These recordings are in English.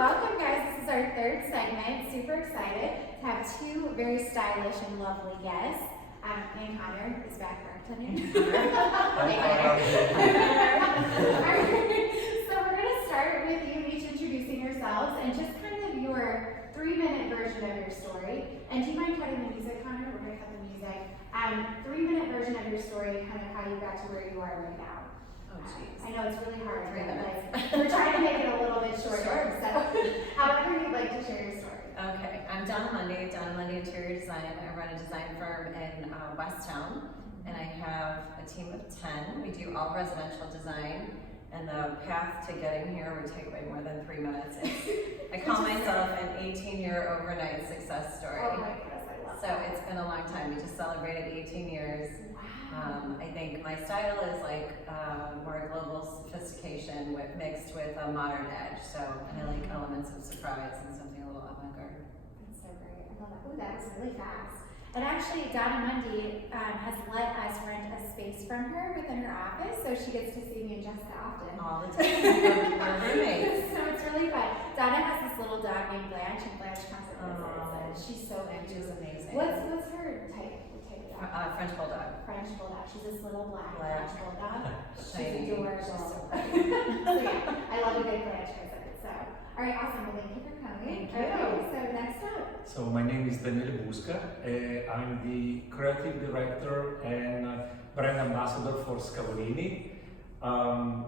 welcome guys. This is our third segment. Super excited to have two very stylish and lovely guests. Ann Connor is back, correct, honey? So we're going to start with you each introducing yourselves and just kind of your 3-minute version of your story. And do you mind cutting the music, Connor? We're going to cut the music. 3-minute version of your story, kind of how you got to where you are right now. Oh, jeez. I know it's really hard, 3 but minutes. like, we're trying to make it a little bit shorter. So, however you'd like to share your story. Okay, I'm Donna Mundy, Interior Design. I run a design firm in Westtown, and I have a team of 10. We do all residential design, and the path to getting here would take way more than 3 minutes. I call myself an 18-year overnight success story. Oh my goodness, I love So that. it's been a long time. We just celebrated 18 years. Wow. I think my style is like more global sophistication mixed with a modern edge. So I like elements of surprise and something a little avant-garde. That's so great. I love that. Ooh, that was really fast. And actually, Donna Mundy has let us rent a space from her within her office, so she gets to see me and Jessica often. All the time. We're roommates. So it's really fun. Donna has this little dog named Blanche, and Blanche comes and visits, and she's so Which cute. is amazing. What's her type? What type of dog? French Bulldog. French Bulldog. She's this little black Black. French Bulldog. She's Shiny. adorable. She's so So yeah, I love a good Blanche visit. So, all right, awesome. Well, thank you for coming. Thank you. Okay, so next up. So my name is Daniele Busca. I'm the creative director and brand ambassador for Scavolini. I'm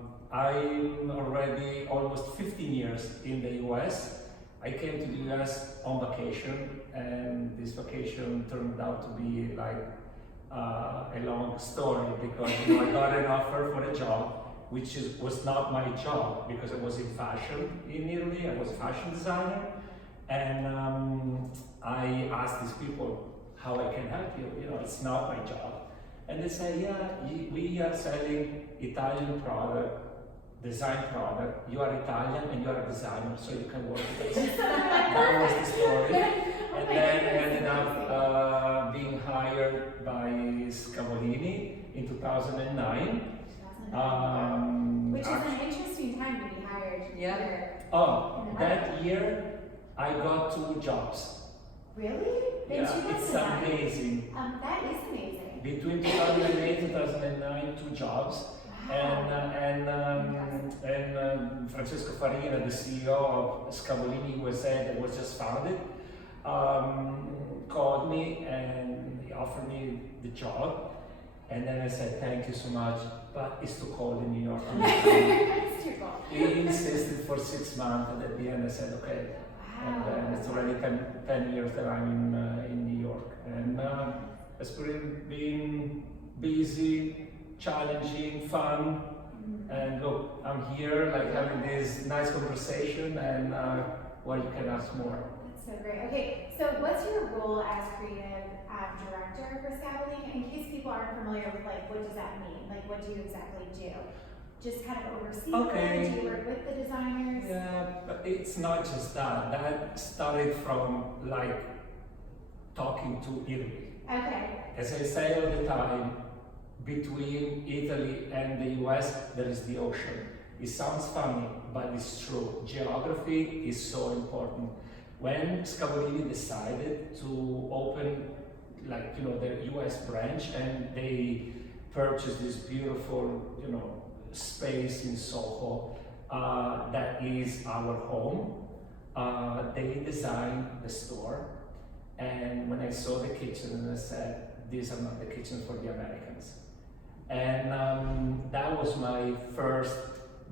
already almost 15 years in the US. I came to the US on vacation, and this vacation turned out to be like a long story because I got an offer for a job which was not my job because I was in fashion in Italy. I was a fashion designer. And I asked these people how I can help you. It's not my job. And they say, yeah, we are selling Italian product, design product. You are Italian and you are a designer, so you can work with us. That was the story. And then I ended up being hired by Scavolini in 2009. Which is an interesting time to be hired. Yeah. here. Oh, that year I got 2 jobs. Really? In Yeah, it's 2009? amazing. That is amazing. Between 2008 and 2009, 2 jobs. Wow. And Francesco Farina, the CEO of Scavolini USA that was just founded, called me and he offered me the job. And then I said, thank you so much, but it's too cold in New York. It's too cool. He insisted for 6 months, and at the end I said, okay. And Wow. it's already 10 years that I'm in New York. And it's been busy, challenging, fun. And look, I'm here like having this nice conversation, and what you can ask more. That's so great. Okay, so what's your role as creative director for Scavolini? In case people aren't familiar with like, what does that mean? Like, what do you exactly do? Just kind of oversee Okay. them? Do you work with the designers? Yeah, but it's not just that. That started from like talking to Italy. Okay. As I say all the time, between Italy and the US, there is the ocean. It sounds funny, but it's true. Geography is so important. When Scavolini decided to open, the US branch, and they purchased this beautiful, space in Soho, that is our home. They designed the store, and when I saw the kitchen, I said, these are not the kitchens for the Americans. And that was my first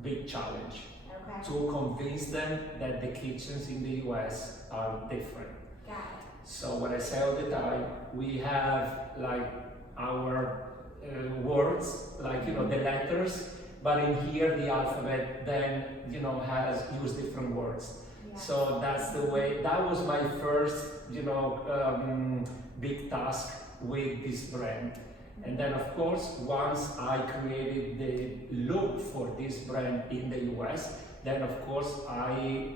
big challenge, Okay. to convince them that the kitchens in the US are different. Got So what I say all the time, we have like our words, the letters, but in here the alphabet then, has used different words. it. Yeah. So that's the way, that was my first, big task with this brand. And then of course, once I created the look for this brand in the US, then of course I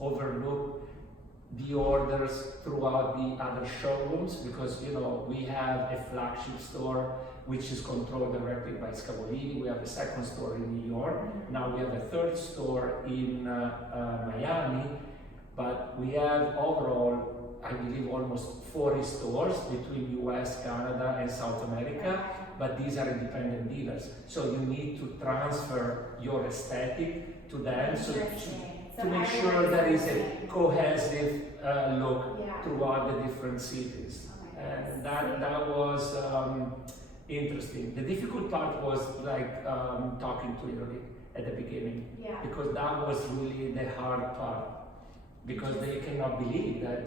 overlooked the orders throughout the other showrooms because we have a flagship store which is controlled directly by Scavolini. We have a second store in New York. Now we have a third store in Miami, but we have overall, I believe, almost 40 stores between US, Canada, and South America, but these are independent dealers. So you need to transfer your aesthetic to them so to make sure there is a cohesive look Yeah. throughout the different cities. And that was interesting. The difficult part was like talking to Italy at the beginning, Yeah. because that was really the hard part, because they cannot believe that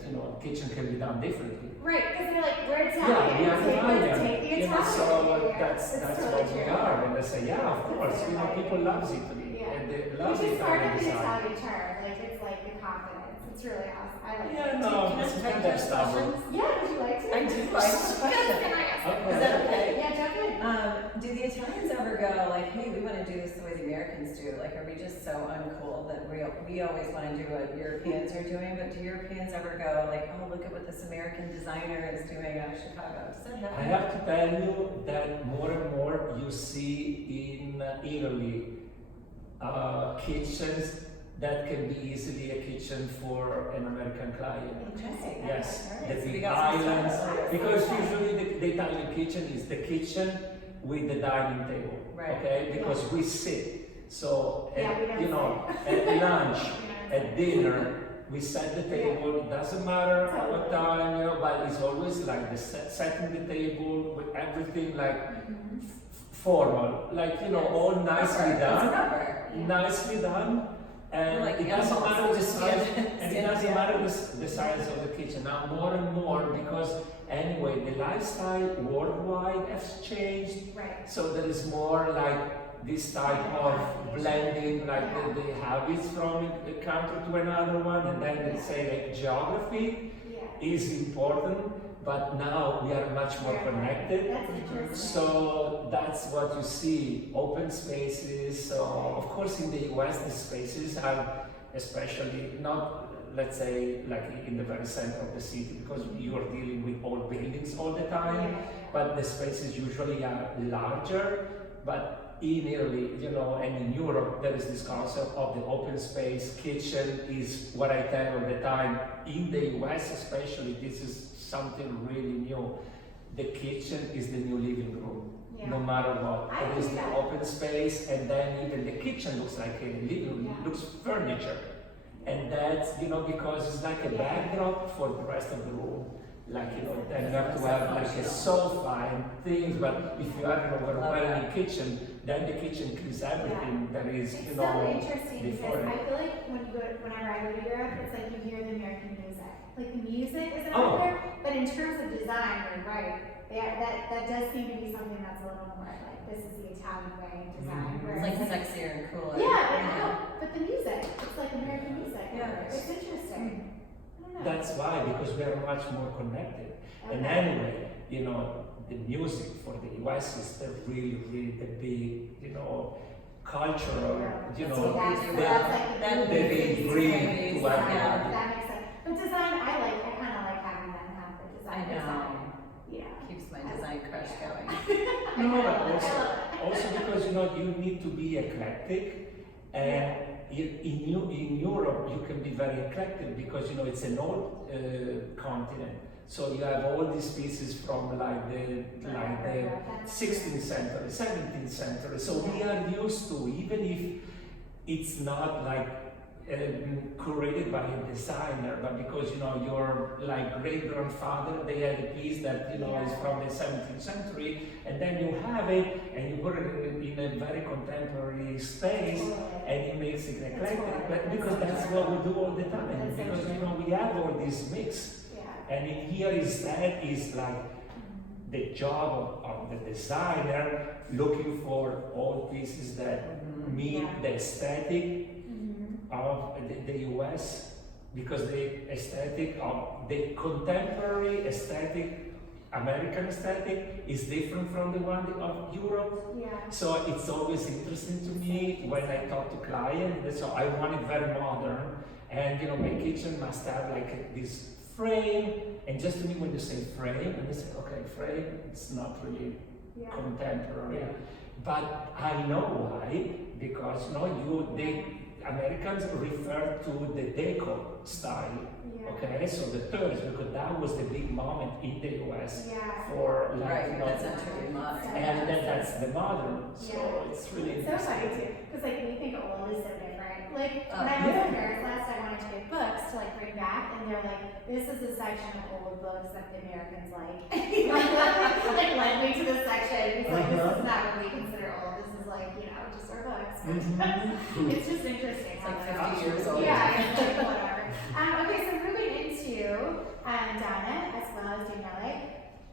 kitchen can be done differently. Right, because they're like, we're Yeah, Italian. we are Take Italian. the You know, so Italian. that's totally what we true. are. And I say, yeah, of course. People love Italy, Yeah. and they love Which is part Italian of the design. Italian charm. Like, it's like the confidence. It's really awesome. I like Yeah, it. no, Can I it's ask not that stubborn. questions? Yeah, would you like to? I do like to question. Can I ask? Okay. Is that okay? Yeah, jump in. Do the Italians ever go like, hey, we want to do this the way the Americans do? Like, are we just so uncool that we always want to do what Europeans are doing? But do Europeans ever go like, oh, look at what this American designer is doing out of Chicago? Does that happen? I have to tell you that more and more you see in Italy kitchens that can be easily a kitchen for an American client. Interesting. Yes, All right, the so we big got some islands, stuff. because usually the Italian kitchen is the kitchen with the dining table, Right. okay? Because we sit, so Yeah, we don't sit. at lunch, Yeah. at dinner, we set the table. It doesn't matter at what time, but it's always like the setting the table with everything like formal, like all nicely It's done, proper. nicely done. And Like it doesn't animals. matter the size, Stand- and it stand doesn't down. matter the size of the kitchen. Now more and more, because anyway, the lifestyle worldwide has changed. Right. So there is more like this type of blending, like the habits from a country to another one, and then they say like geography Yeah. is important, but now we are much more connected. That's interesting. So that's what you see, open spaces. So of course in the US the spaces are especially not, let's say, like in the very center of the city, because you are dealing with old buildings all the time, Yeah. but the spaces usually are larger. But in Italy, and in Europe, there is this concept of the open space kitchen is what I tell all the time. In the US especially, this is something really new. The kitchen is the new living room, Yeah. no matter what. I It is agree the with that. open space, and then even the kitchen looks like a living room, Yeah. looks furniture. And that's, because it's like a Yeah. backdrop for the rest of the room. Like, then you have to have like a sofa and things, but if you have an overwhelming kitchen, then the kitchen keeps everything that is, It's so interesting because before. I feel like whenever I go to Europe, it's like you hear the American music. Like the music isn't Oh. out there, but in terms of design, you're right. That does seem to be something that's a little more like this is the Italian way of design. Mhm. whereas It's like sexier and cooler. but the music, it's like American music. Yeah. It's interesting. I don't know. That's why, because we are much more connected. And Okay. anyway, the music for the US is the really the big, cultural, So that's the- like that they music. bring to Yeah. everybody. That makes sense. But design, I kind of like having them have the design. I know. Yeah. Keeps my design crush going. No, but also because you need to be eclectic, and in Europe you can be very eclectic because it's an old continent. So you have all these pieces from like the 16th century, 17th century. So we are used to, even if it's not like curated by a designer, but because your like great grandfather, they had a piece that is from the 17th century, and then you have it and you put it in a very contemporary space, and it makes it eclectic. But because that's what we do all the time, because we have all this mix, and in here is like the job of the designer looking for all pieces that meet the aesthetic of the US, because the aesthetic of the contemporary aesthetic, American aesthetic, is different from the one of Europe. Yeah. So it's always interesting to me when I talk to clients. So I want it very modern, and my kitchen must have like this frame. And just to me, when you say frame, and they say, okay, frame, it's not really Yeah. contemporary. Yeah. But I know why, because the Americans refer to the deco style. Yeah. Okay, so the 30s, because that was the big moment in the US Yeah. for like, Right, that's actually modern. and then that's the modern. So Yeah. it's really It's so funny interesting. too, because like we think old is so different. Like when I Oh, was yeah. in Paris last, I wanted to get books to like bring back, and they're like, "This is a section of old books that the Americans like." like led me to this section. It's like this is not what we consider old. This is like just our books. Mhm. It's just interesting. It's like how that- 50 years old. Yeah, it's like whatever. Okay, so moving into Donna as well as Daniele,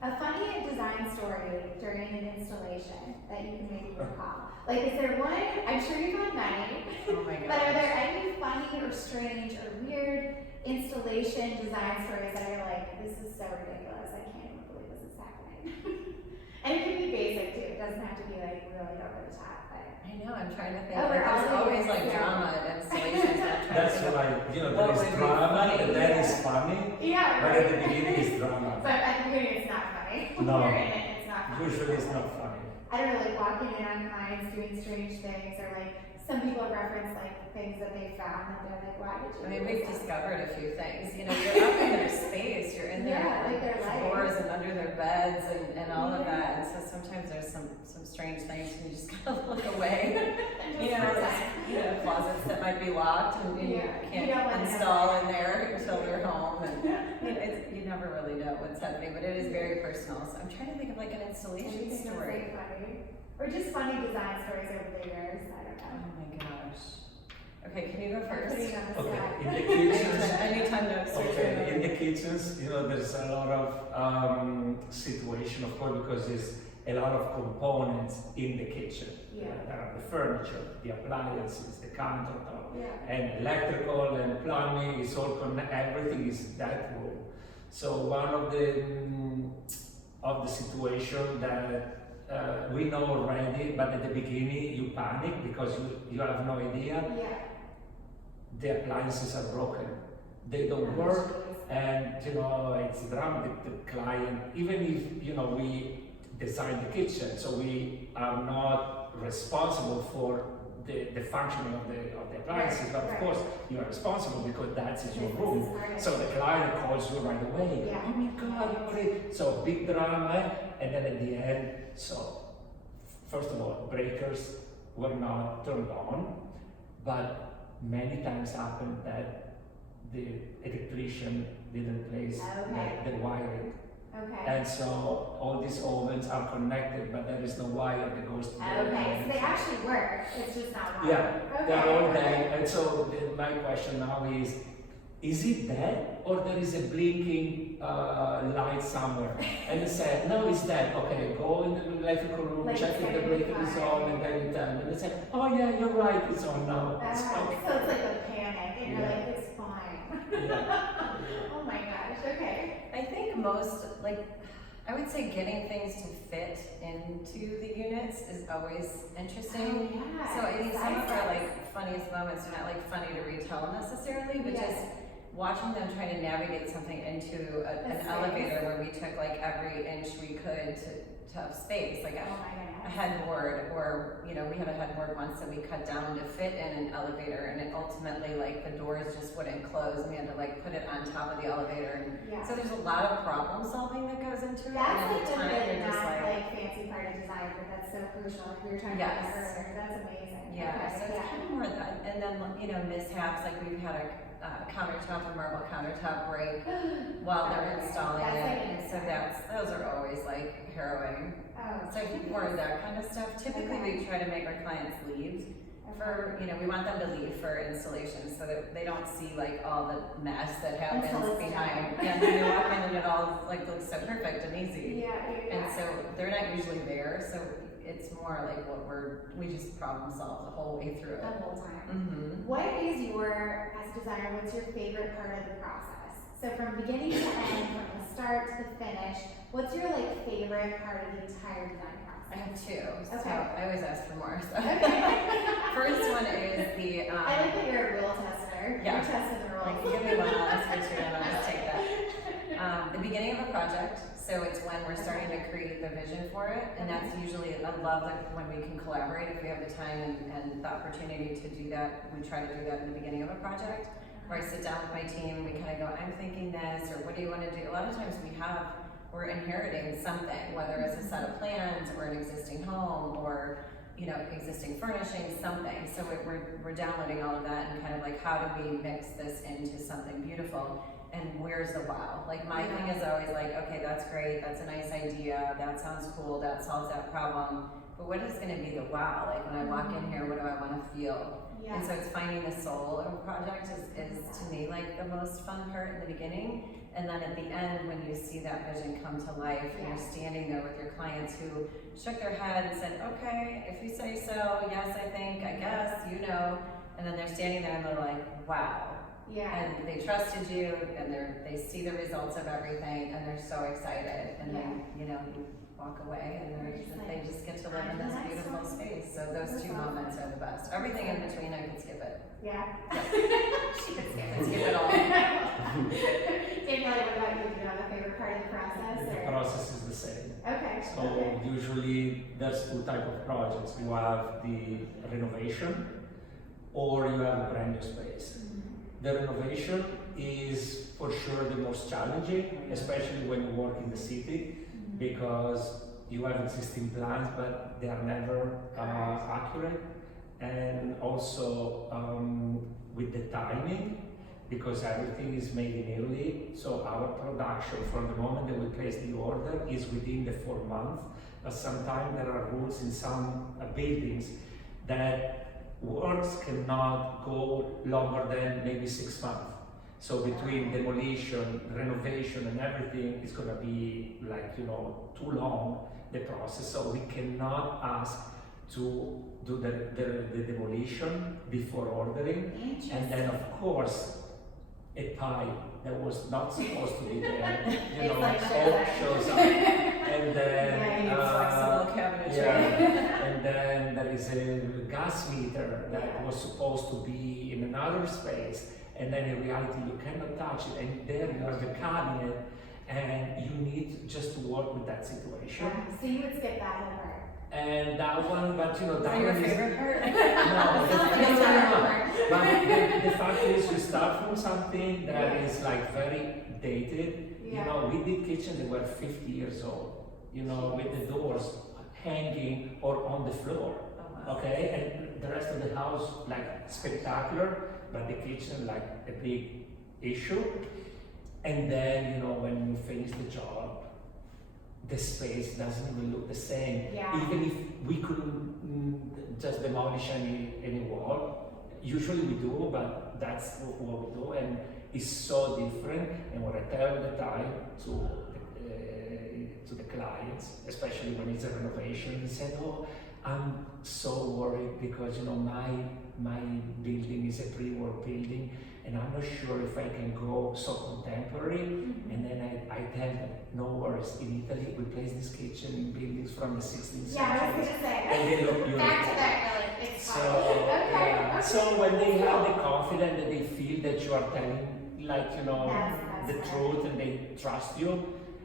a funny design story during an installation that you can maybe recall. Like, is there one? I'm sure you've had many. Oh my But are gosh. there any funny or strange or weird installation design stories that are like, this is so ridiculous, I can't even believe this is happening? And it can be basic too, it doesn't have to be like really over the top, but. I know, I'm trying to think, Oh, we're there's all always ears, like yeah. drama at installations, and I'm trying to That's think of right. what There is would be drama, funny. and then it's funny, Yeah, but right. at the beginning it's drama. But at the beginning, it's not funny. When No. you're in it, it's not funny. Usually it's not funny. I don't know, like walking in on clients doing strange things, or like some people reference like things that they found, and they're like, why did you? I mean, do we've this? discovered a few things, you're up in their space, you're in their Yeah, like their life. floors and under their beds and all of that, and so sometimes there's some strange things and you just gotta look away. And You just know, pretend. there's, closets that might be locked and you Yeah, you can't don't wanna install know. in there until they're home, and you never really know what's happening, but it is very personal, so I'm trying to think of like an installation Anything that's, story. like, funny? Or just funny design stories over the years, I don't Oh know. my gosh. Okay, can you go I'm first? putting you on the Okay, spot. in the kitchens, Anytime to switch okay, in the kitchens, there's a lot of situation, of course, because there's a lot of components in the kitchen. Yeah. There are the furniture, the appliances, the countertop, Yeah. and electrical and plumbing is all everything is that room. So one of the situation that we know already, but at the beginning you panic because you have no idea. Yeah. The appliances are broken, they don't work, and it's drama. The client, even if we design the kitchen, so we are not responsible for the functioning of the appliances, but of Right. course you are responsible because that's your Because room. this is part of So it. the client calls you right away. Yeah. Oh my God, what is-" So big drama, and then at the end, so first of all, breakers were not turned on, but many times happened that the electrician didn't place Okay. the wiring. Okay. And so all these ovens are connected, but there is no wire that goes to the Okay, so they actually work, it's just not working. Yeah, Okay. they're all dead. And so my question now is it dead or there is a blinking light somewhere? And they said, no, it's dead. Okay, go in the electrical room, Like check it's if the gonna be breaker is fine. on, and then you tell me. And they said, oh yeah, you're right, it's on now. It's So okay. it's like a panic, and you're Yeah. like, it's fine. Yeah. Oh my gosh, okay. I think most, I would say getting things to fit into the units is always interesting. Oh, yeah. So I think some of our Size. funniest moments are not funny to retell necessarily, but Yeah. just watching them trying to navigate something into an space. elevator where we took every inch we could to have space, like Oh a my goodness. headboard, or we had a headboard once that we cut down to fit in an elevator, and it ultimately the doors just wouldn't close, and we had to put it on top of the elevator, and Yeah. so there's a lot of problem solving that goes into it, That's and at like the the time bit you're just not fancy part of design, but that's so crucial. We were talking about that Yes. earlier. That's amazing. yeah, Okay, so it's kind of more that, and then mishaps, we've had a countertop, a marble countertop break while they're Okay. installing That's it, like and so those are always harrowing. Oh, So I think more of that kind of stuff. Typically, Okay. we try to make our clients leave for, we want them to leave for installation so that they don't see all the mess that happens Until it's behind. done. Yeah, then they walk in and it all looks so perfect and easy. Yeah, yeah. And so they're not usually there, so it's more we just problem solve the whole way through The it. whole time. Mm-hmm. What is as a designer, what's your favorite part of the process? So from beginning to end, from the start to the finish, what's your favorite part of the entire design I have process? two, so Okay. I always ask for more. So. Okay. First one is the. I like that you're a rule tester. Yeah. You're testing the rules. Give me one, I'll ask for two, and I'll just take that. The beginning of a project, so it's when we're we're starting to create the vision for it, and that's usually, I love when we can collaborate, if we have the time and the opportunity to do that, we try to do that in the beginning of a project, where I sit down with my team and we kind of go, I'm thinking this, or what do you want to do? A lot of times we're inheriting something, whether it's a set of plans or an existing home or, you know, existing furnishings, something. So we're downloading all of that and kind of like, how do we mix this into something beautiful? And where's the wow? Like my thing is always like, okay, that's great, that's a nice idea, that sounds cool, that solves that problem. But what is gonna be the wow? Like when I walk in here, what do I wanna feel? Yeah. And so it's finding the soul of a project is to me like the most fun part in the beginning. And then at the end, when you see that vision come to life and you're standing there with your clients who shook their head and said, okay, if you say so, yes, I think, I guess, you know. And then they're standing there and they're like, wow. Yeah. And they trusted you, and they see the results of everything, and they're so excited. And then, you know, you walk away, and they just get to live in this beautiful space. So those two moments are the best. Everything in between, I can skip it. Yeah. She could skip it all. Danielle, what about you? Do you have a favorite part of the process? The Or? process is the same. Okay. So usually there's two types of projects. You have the renovation or you have a brand new space. The renovation is for sure the most challenging, especially when you work in the city, because you have existing plans, but they are never accurate. And also with the timing, because everything is made in Italy, so our production from the moment that we place the order is within the 4 months, but sometimes there are rules in some buildings that works cannot go longer than maybe 6 months. So between demolition, renovation and everything is gonna be like, you know, too long, the process. So we cannot ask to do the demolition before ordering. And then of course, a pipe that was not supposed to be there, you know, all shows up. And then, Flexible cabinetry. and then there is a gas meter that was supposed to be in another space, and then in reality you cannot touch it, and there you have the cabinet, and you need just to work with that situation. So you would skip that whole part. And that one, but you know, that Your one is favorite part? no. But the fact is, you start from something that is like very dated. You know, we did kitchens that were 50 years old. You know, with the doors hanging or on the floor. Okay, and the rest of the house like spectacular, but the kitchen like a big issue. And then, you know, when you finish the job, the space doesn't even look the same. Even if we couldn't just demolish any wall, usually we do, but that's what we do, and it's so different. And what I tell all the time to the clients, especially when it's a renovation, they said, "Oh, I'm so worried because you know my building is a pre-war building, and I'm not sure if I can go so contemporary." And then I tell them, no worries, in Italy we place this kitchen in buildings from the 16th century. Yeah, I was gonna say. And they look beautiful. Back to that, like, it's So, fine. Okay. so when they have the confidence that they feel that you are telling, like, you know, That's the right. truth, and they trust you,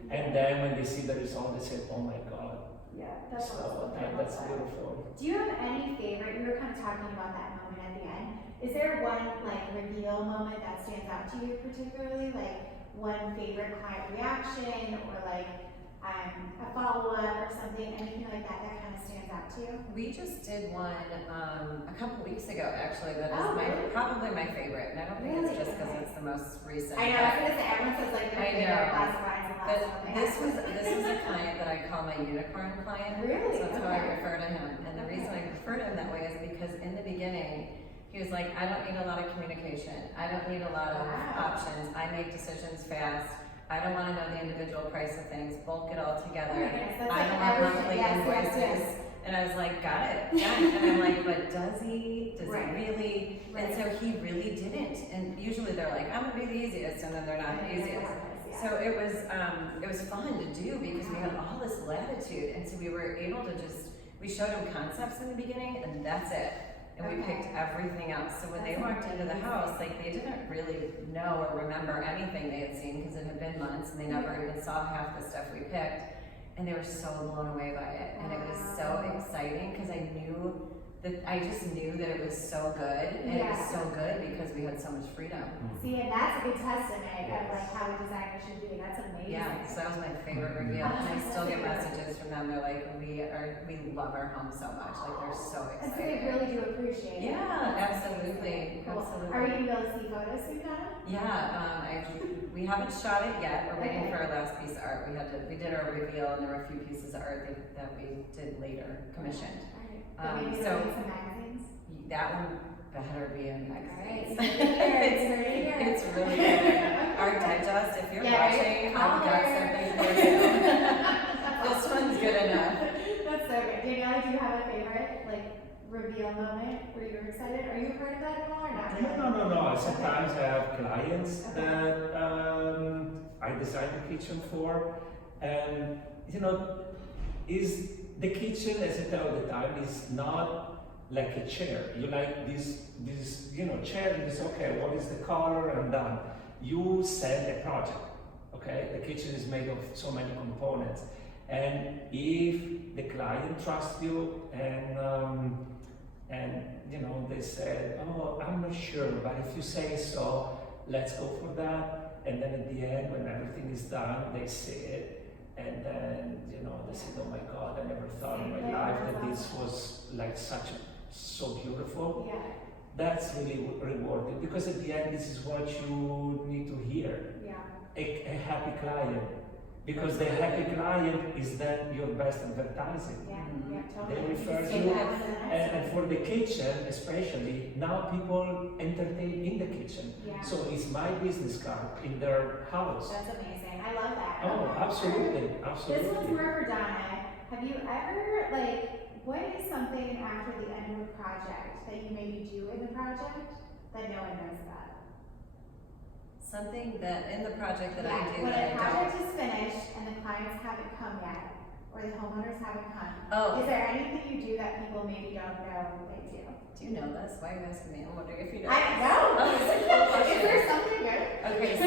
and then when they see the result, they say, oh my God. Yeah, that's So awesome. that's beautiful. Do you have any favorite? We were kind of talking about that moment at the end. Is there one like reveal moment that stands out to you particularly? Like one favorite client reaction or like a follow-up or something, anything like that that kind of stands out to you? We just did one a couple weeks ago, actually. That is really? probably my favorite, and I don't think Really? it's just because it's the most recent. I know, I was gonna say, everyone says like their I favorite know. glass of wine is the But last one they this have. was a client that I call my unicorn client. Really? So that's how I Okay. refer to him. And the reason I refer to him that way is because in the beginning, he was like, I don't need a lot of communication. I don't need a lot of options. I make decisions fast. I don't want to know the individual price of things. Bulk it all together. Oh my goodness, that's I like don't want everything. monthly Yes, invoices. yes. And I was like, got it, done. And I'm like, but does he? Does Right. he really? Right. And so he really didn't. And usually they're like, I'm gonna be the easiest, and then they're not the easiest. So it was fun to do because we had all this latitude, and so we were able to we showed them concepts in the beginning, and that's it. And we picked everything else. So when they walked into the house, like they didn't really know or remember anything they had seen because it had been months, and they never even saw half the stuff we picked. and they were so blown away by it, and it was so exciting because I just knew that it was so good, and it was so good because we had so much freedom. See, and that's a good testament of like how a designer should be. That's amazing. Yeah, so that was my favorite reveal, and I still get messages from them. They're like, we love our home so much. Like they're so And so they excited. really do appreciate it. Yeah, absolutely, Cool. absolutely. Are we gonna be able to see photos soon, Donna? Yeah, we haven't shot it yet. We're waiting for our last piece of art. We did our reveal, and there were a few pieces of art that we did later, commissioned. Alright. Maybe so- so, some magazines? That one better be in Alright, magazines. it's really good. It's really good. Art Digest, if you're watching, I've got something for you. This one's good enough. That's so good. Daniela, do you have a favorite, like, reveal moment where you were excited? Are you a part of that at all or not? No. Sometimes I have clients that I design the kitchen for, and is the kitchen, as I tell all the time, is not like a chair. You like this chair, and it's okay, what is the color, and done. You sell a project, okay? The kitchen is made of so many components. And if the client trusts you and they said, oh, I'm not sure, but if you say so, let's go for that. And then at the end, when everything is done, they see it. And then, they said, oh my God, I never thought in my life that this was like so beautiful. Yeah. That's really rewarding, because at the end, this is what you need to hear. Yeah. A happy client. Because the happy client is then your best advertising. Yeah, Mhm. totally. They refer Just to- take that to the next And one. for the kitchen, especially, now people entertain in the kitchen. Yeah. So it's my business card in their house. That's amazing. I love that. Oh, absolutely, This one's absolutely. more for Donna. Have you ever, what is something after the end of a project that you maybe do in the project that no one knows about? Something that in the project that I do When that a I project is finished and the clients haven't come yet, or the homeowners haven't come, don't. is there anything you do that people maybe don't know they do? Do you know this? Why are you asking me? I'm wondering if you know. I this. know. Oh, Is there something good? Okay, so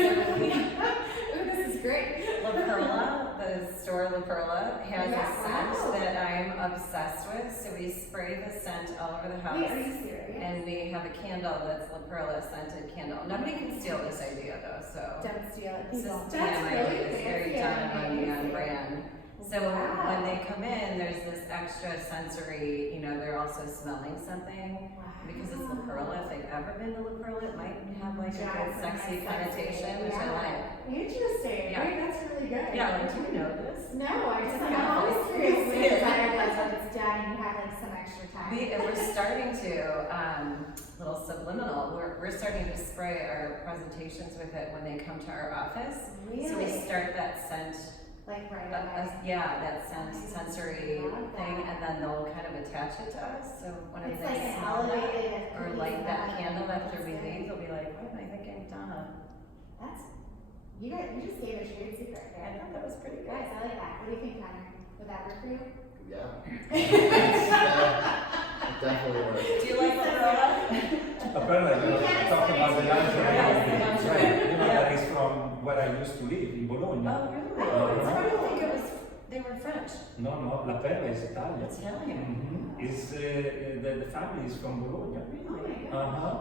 Ooh, this is great. La Perla, the store La Perla, has Yeah, a scent wow. that I'm obsessed with. So we spray the scent all over the house. Wait, are you serious? And we have a candle that's La Perla scented candle. Nobody can steal this idea though, so. Don't steal it, This is people. DIY, it's very fancy Donna and Mundy on amazing. brand. So Wow. when they come in, there's this extra sensory, they're also smelling something. Wow. Because it's La Perla, if they've ever been to La Perla, it might have like a good Jackson, sexy nice, connotation, sexy, which I yeah. like. Interesting. Yeah. Wait, that's really good. Yeah, like, do you know this? No, I'm Yeah. always curious when Yeah. the designer does when it's done and you have some extra time. We're starting to, little subliminal, we're starting to spray our presentations with it when they come to our office. Really? So we start that scent, Like right away. that sensory Love thing, that. and then they'll kind of attach it to us. So whenever It's they like an smell that, elevated. or cookies light and that all candle after we That's leave, good. they'll be like, what am I thinking, Donna? That's, you just gave a trade secret I there. thought that was pretty good. Guys, I like that. What do you think, Connor? Would that work for you? It definitely works. Do you like La Perla? Apparently, talking about the lingerie. Yes, the lingerie. That is from where I used to live, in Bologna. Oh, really? Oh, I didn't think it was, they were French. No, La Perla is Italian. Italian. Mhm. The family is from Bologna. Oh my god. Uh-huh.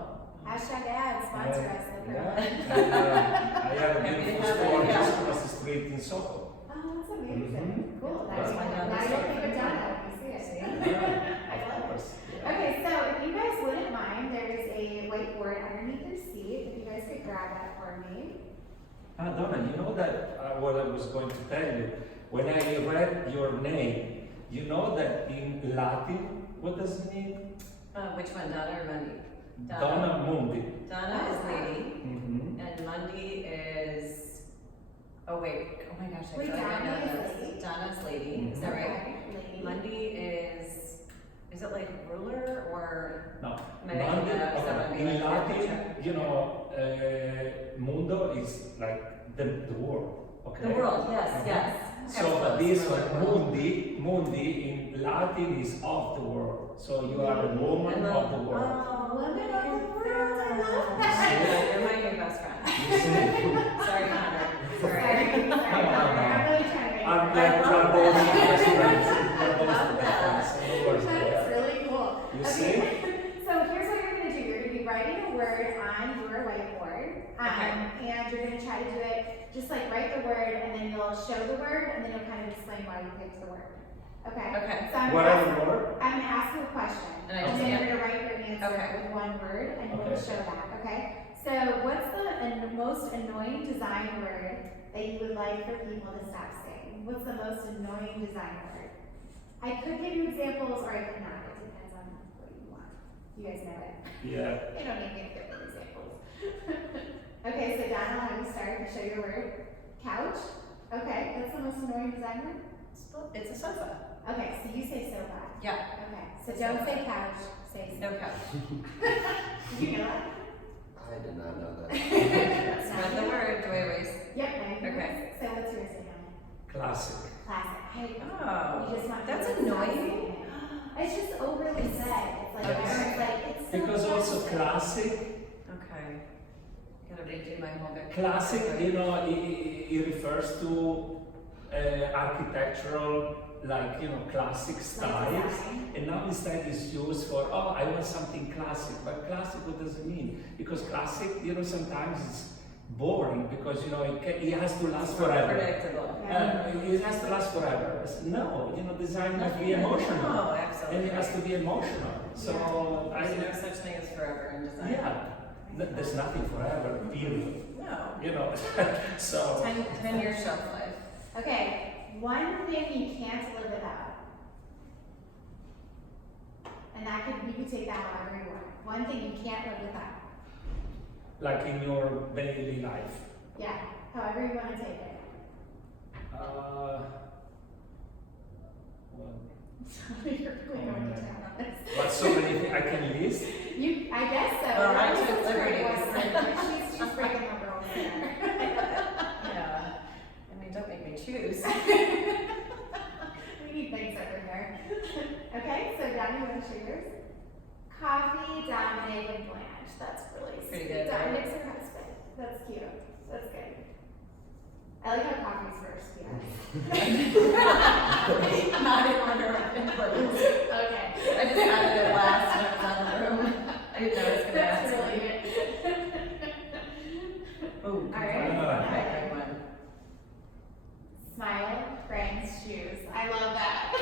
Hashtag ad, sponsor us. Yeah. Look And, I have a Maybe beautiful have it, store yeah. just across the street in Soho. Oh, that's amazing. Mhm. Cool. Now That's you my now daughter's you'll favorite. think of Donna when you see it. See? Yeah, of course. Yeah. Okay, so if you guys wouldn't mind, there's a whiteboard underneath your seat. If you guys could grab that for me. Donna, you know that what I was going to tell you. When I read your name, you know that in Latin, what does it mean? Which one, Donna or Mundy? Donna Mundi. Donna is lady, Mm-hmm. and Mundy is, oh wait, oh my gosh, I Wait, feel like I Donna know is this. lady? Donna's lady, is that right? Okay, lady. Mundy is it like ruler or? No, Am I making Mundi, that up? Is that what I okay. mean? In Latin, Sure. you know, mundo is like the world. Okay. The world, yes, Uh-huh. yes. So Close, this ruler, one, world. mundi in Latin is of the world. So you are a woman And of the then- world. Oh, Woman of the look at world, I love that. that. You're my new best friend. You see? Sorry, Connor. Sorry, sorry. No, no, no. I'm really trying to make I'm it like work. Carboni and you're gonna try to do it, just like write the word, and then you'll show the word, and then you'll kind of explain why you picked the word. Okay? Okay. So I'm What gonna are ask, the word? I'm gonna ask you a question, And I and just then an- you're gonna write your answer Okay. with one word, and you'll Okay. show that, okay? So what's the most annoying design word that you would like for people to stop saying? What's the most annoying design word? I could give you examples, or I could not, it depends on what you want. You guys know it. Yeah. You don't need me to give them examples. Okay, so Donna, how do you start to show your word? Couch? Okay, that's the most annoying design word? It's a sofa. Okay, so you say sofa. Yeah, Okay, so don't say couch, say no sofa. couch. Did you know that? I did not know that. Spread the word, do I erase? Yep, now you Okay. So what's yours, Danielle? Classic. Classic. Oh, You just want that's people to stop annoying. saying it. It's just overly said. It's like, Yes. everyone's like, it's so Because also classic. classic, Okay. Gotta redo my whole book. classic, you know, it refers to architectural, like, you know, classic styles. design. And now instead is used for, oh, I want something classic. But classic, what does it mean? Because classic, you know, sometimes it's boring because, you know, it has to last forever. Predictable. It has to last forever. No, you know, design must be emotional. No, And absolutely. it has to be emotional. So There's no I, such thing as forever in design. yeah, there's nothing forever, period. No. You know, so. 10-year shelf life. Okay, one thing you can't live without. And that could, you could take that however you want. One thing you can't live without. Like in your daily life. Yeah, however you want to take it. Well, You're really going to town on this. but so many things I can list. You, I guess so. Well, I That was took a great liberties. one. She's breaking the rules there. Yeah. I mean, don't make me choose. We need things over here. Okay, so Donnie, you want to share yours? Coffee, Dominic, and Blanche. That's really Pretty sweet. good, right? Dominic's her husband. That's cute. That's good. I like how coffee's first, yeah. Not in order of importance. Okay. I just added it last when I was on the room. I didn't know I was gonna That's ask. really good. Oh, All right. okay, good one. Smile, friends, shoes. I love that.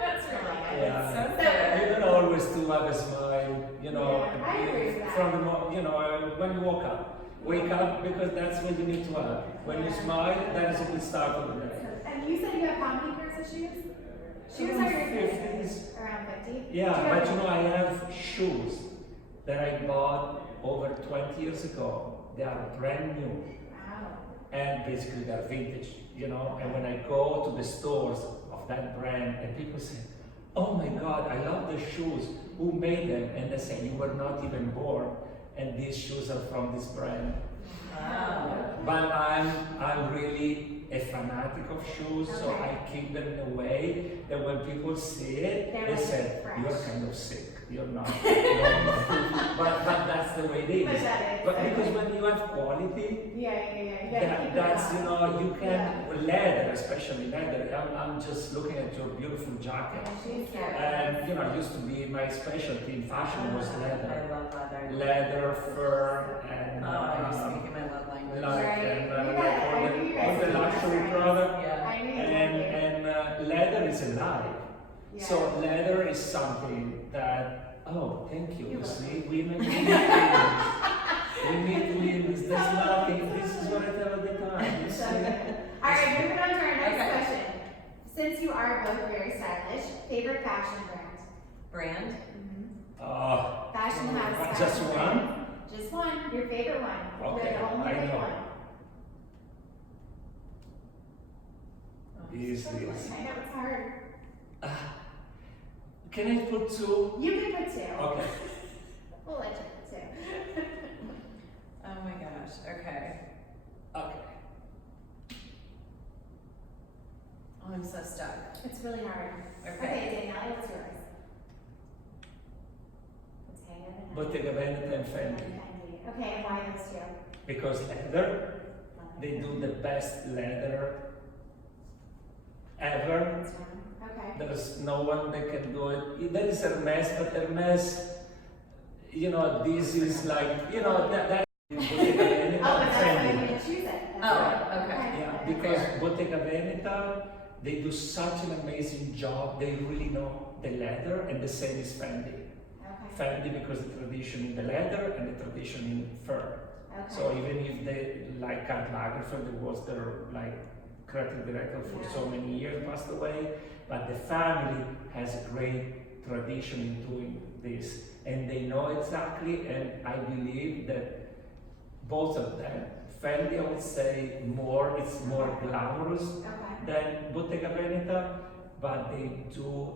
That's really good. Yeah. So So- good. You don't always to have a smile, you know, Yeah, I agree with that. from the you know, when you wake up. Wake up because that's what you need to have. When you Yeah. smile, that is a good start of the day. And you said you have how many pairs of shoes? Shoes are your favorite. 50s. Around 50? Yeah, Do but have- you know, I have shoes that I bought over 20 years ago. They are brand new. Wow. And basically they're vintage, you know. And when I go to the stores of that brand and people say, oh my God, I love the shoes. Who made them? And they say, you were not even born. And these shoes are from this brand. Wow. But I'm really a fanatic of shoes, so Okay. I keep them in a way that when people see it, They're they like say, fresh. you're kind of sick. You're not. but that's the way it But is. that is. But because when you have quality, Yeah. You gotta keep it that's, up. you know, you can, Yeah. leather, especially leather. I'm just looking at your beautiful jacket. Yeah, she's cute. And, you know, it used to be my specialty in fashion was I leather. love leather. Leather, fur, and Oh, you're speaking my love language. like, Right. and You gotta- I all knew you the, guys all the would be luxury friends. product. Yeah. I knew you And leather is alive. Yeah. So leather is something that, oh, thank you. You're You welcome. see, women need women. We need women. There's nothing. This is what I tell all the time. You So see? good. All right, moving on to our next Okay. question. Since you are both very stylish, favorite fashion brand? Brand? Fashion has Just fashion one? brand. Just one. Your favorite one. Okay, You're only I pick know. one. Is I know this? it's hard. Can I put two? You can put two. Okay. We'll let you put two. Oh my gosh, okay. Okay. Oh, I'm so stuck. It's really hard. Okay. Okay, Danielle, what's yours? Let's hang it in. Bottega Veneta and Fendi. Okay, and why those two? Because leather, they do the best leather ever. Okay. There's no one that can do it. There is Hermes, but Hermes, you know, this is like, you know, that Bottega Veneta Oh, but and that's why Fendi. you didn't choose it. Oh, okay. Yeah, because Bottega Veneta, they do such an amazing job. They really know the leather, and the same is Fendi. Okay. Fendi because the tradition in the leather and the tradition in fur. Okay. So even if they, like Karl Lagerfeld, who was their like creative director for so many years, passed away, but the family has a great tradition in doing this, and they know exactly. And I believe that both of them, Fendi, I would say more, it's more glamorous Okay. than Bottega Veneta, but they do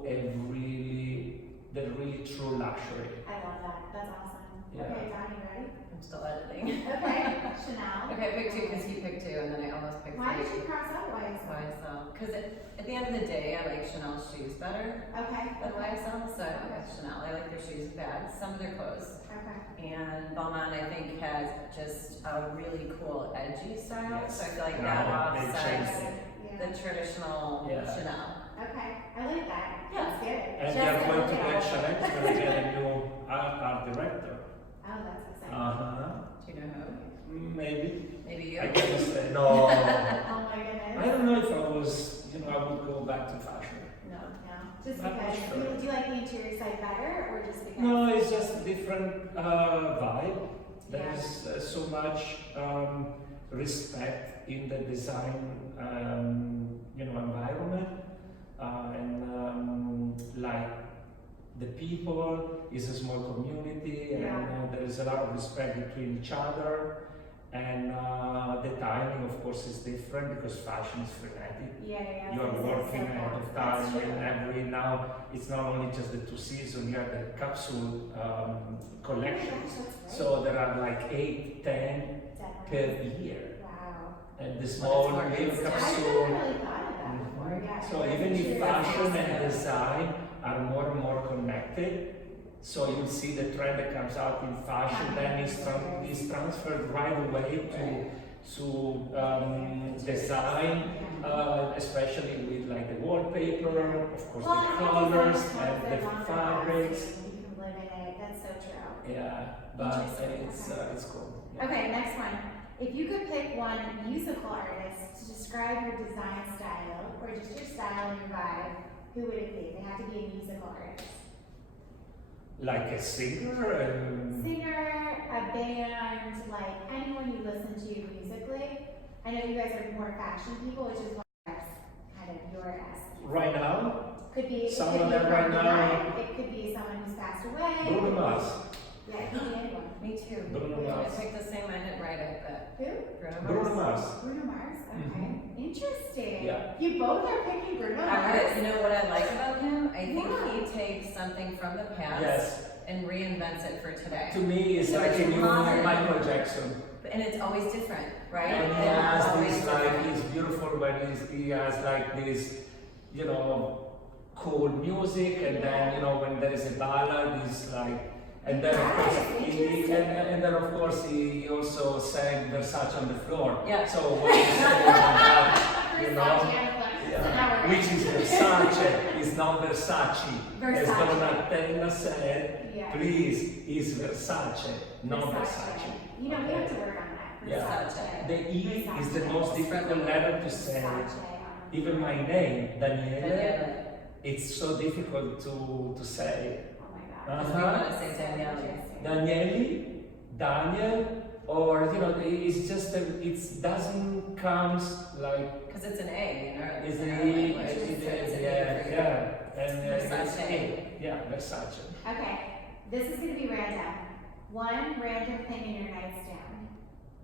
the really true luxury. I love that. That's awesome. Yeah. Okay, Don, you ready? I'm still editing. Okay, Chanel. Okay, I picked two because he picked two, and then I almost picked Why three. did you cross out YSL? Because at the end of the day, I like Chanel shoes better Okay. than YSL, so I went with Chanel. I like their shoes, bags, some of their clothes. Okay. And Balmain, I think, has just a really cool, edgy style. Yes. So I feel like No, that they offsets changed Yeah. the traditional Yeah. Chanel. Okay, I like that. Yeah. That's good. And they are Jessica, going to yeah. get Chanel is going to get a new art director. Oh, that's exciting. Uh-huh. Do you know who? Maybe. Maybe you? I can't say. No. Oh my goodness. I don't know if I was, I would go back to fashion. No. No, just Not because. sure. Do you like the interior side better, or just because? No, it's just a different vibe. Yeah. There's so much respect in the design, environment, and like the people is a small community, and Yeah. there is a lot of respect between each other. And the timing, of course, is different because fashion is frenetic. Yeah. You are It's working so ahead far. of That's time, true. and now it's not only just the 2 seasons, you have the capsule collection. Oh my gosh, that's great. So there are like 8, 10 per Definitely. year. Wow. And the small more little instant. I capsule. never really thought of that before. Mhm. Yeah. So I even wasn't if sure. fashion and Yeah. design are more and more connected, so you'll see the trend that comes out in fashion, then is transferred right away to design, especially with like the wallpaper, of course Well, the I think colors design and is the longer fabrics. lasting. You can live in it. That's so true. Yeah, but Interesting. it's cool. Yeah. Okay, next one. If you could pick one musical artist to describe your design style, or just your style and your vibe, who would it be? They have to be a musical artist. Like a singer, Singer, a band, like anyone you listen to musically. I know you guys are more fashion people, which is why that's kind of your esque. right now, Could be Some it could of be them from right the now- night, it could be someone who's passed away. Bruno Mars. Yeah, it could be anyone. Me too. Bruno I Mars. picked the same, I didn't write it, but Who? Bruno Mars. Bruno Mars. Bruno Mars. Okay, interesting. Yeah. You both are picking Bruno You Mars. know what I like about him? I think Yeah. he takes something from the past Yes, and reinvents it for today. to me it's So like a it's new modern. Michael Jackson. And it's always different, right? And he They're has always this like, different. he's beautiful when he has like this, cool music, and then, when there is a ballad, he's like, and then of course, and then of course he also sang Versace on the floor. Yeah. So what you say about that, Versace and Flex. So now yeah, we're- which is Versace, is not Versace. As Versace. Donatella said, Yeah. please, is Versace, not Versace. You know, we have to work on that. Yeah. Versace. The E is the most difficult letter to say. Versace. Even my name, Daniele, Daniele. it's so difficult to say. Oh my God. Because we want to say Daniele. Daniele, Daniel, or it's just it doesn't come like Because it's an A, it's in an our E, language. So it's an A for you. and it's Versace. A, yeah, Versace. Okay, this is gonna be random. One random thing in your nightstand.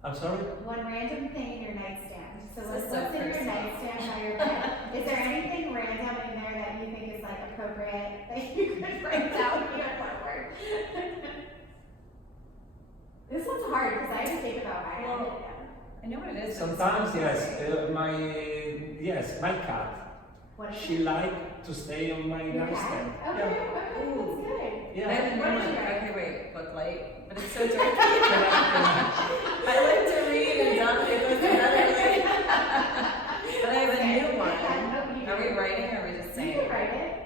I'm sorry. One random thing in your nightstand. So This what's is so in your personal. nightstand by your bed? Is there anything random in there that you think is like appropriate that you could write down in one word? This one's hard because I have to think about my Well, I know what it is. but it's Sometimes not yes, my cat. What is She it? like to stay on my Your cat? nightstand. Okay, Yeah. okay, that's good. I Yeah. have a new What one. did you write? Okay, wait, book light. But it's so dark. I like to read and dumb it goes together. But I have a new one. Are we writing or are we just You saying? can write it.